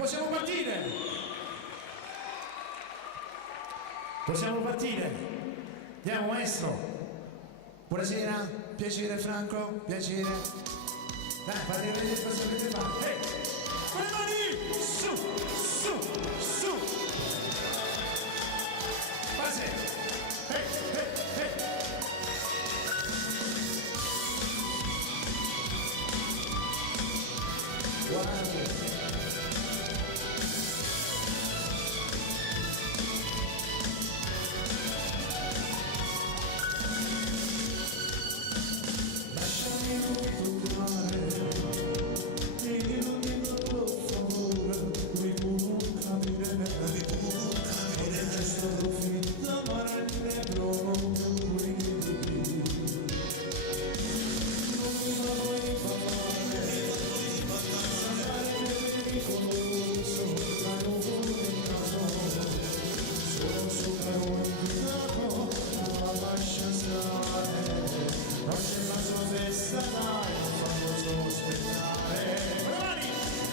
Possiamo partire? Possiamo partire? Andiamo maestro. Buonasera, piacere Franco, piacere. Dai, fate vedere cosa avete fatto. Ehi, con le mani! Su, su, su! Base! Ehi, ehi, ehi! Guarda!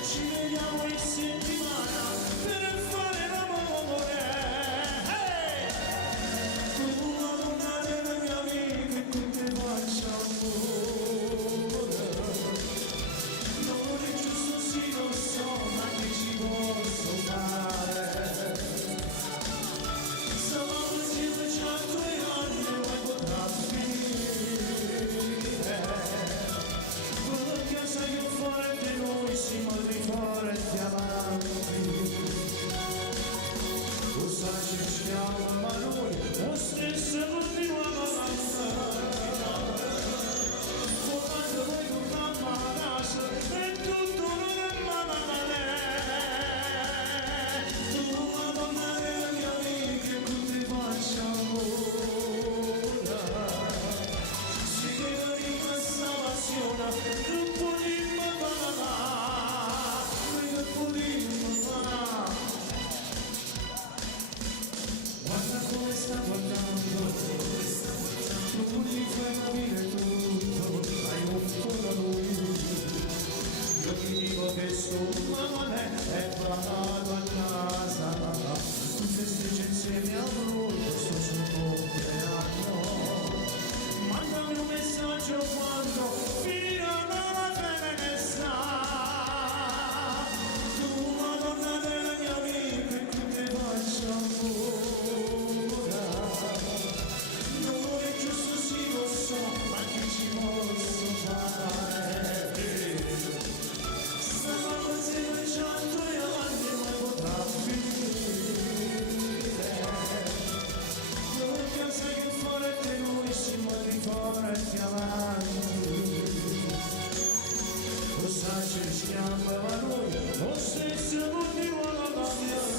Ci vediamo in settimana per fare l'amore. Hey! Tu la donna della mia amica e con te faccio amore. Non è giusto, sì lo so, ma che ci posso fare? Stavamo insieme già 2 anni e mai potrà finire. Perché sai che forte noi siamo di forte avanti. Lo sai ci schiamo ma noi lo stesso continuiamo a avanzare. Quando voi torniamo a casa e tutto non è male. Tu la donna della mia amica e con te faccio amore. Si chiede di questa passione. Guarda come sta guardando, tu gli fai capire tutto, hai un fuoco a lui. Io ti dico che sto male è parlato a casa, tu festeggi insieme a lui, questo suo compleanno. Mandami un messaggio quando finirà la festa. Tu la donna della mia amica e qui te faccio ancora. Non è giusto, sì lo so, ma che ci posso fare? Stavamo insieme già 2 anni e mai potrà finire. Perché sai che forte noi siamo di forte avanti. Lo sai ci schiamba ma noi lo stesso continuiamo a cambiare.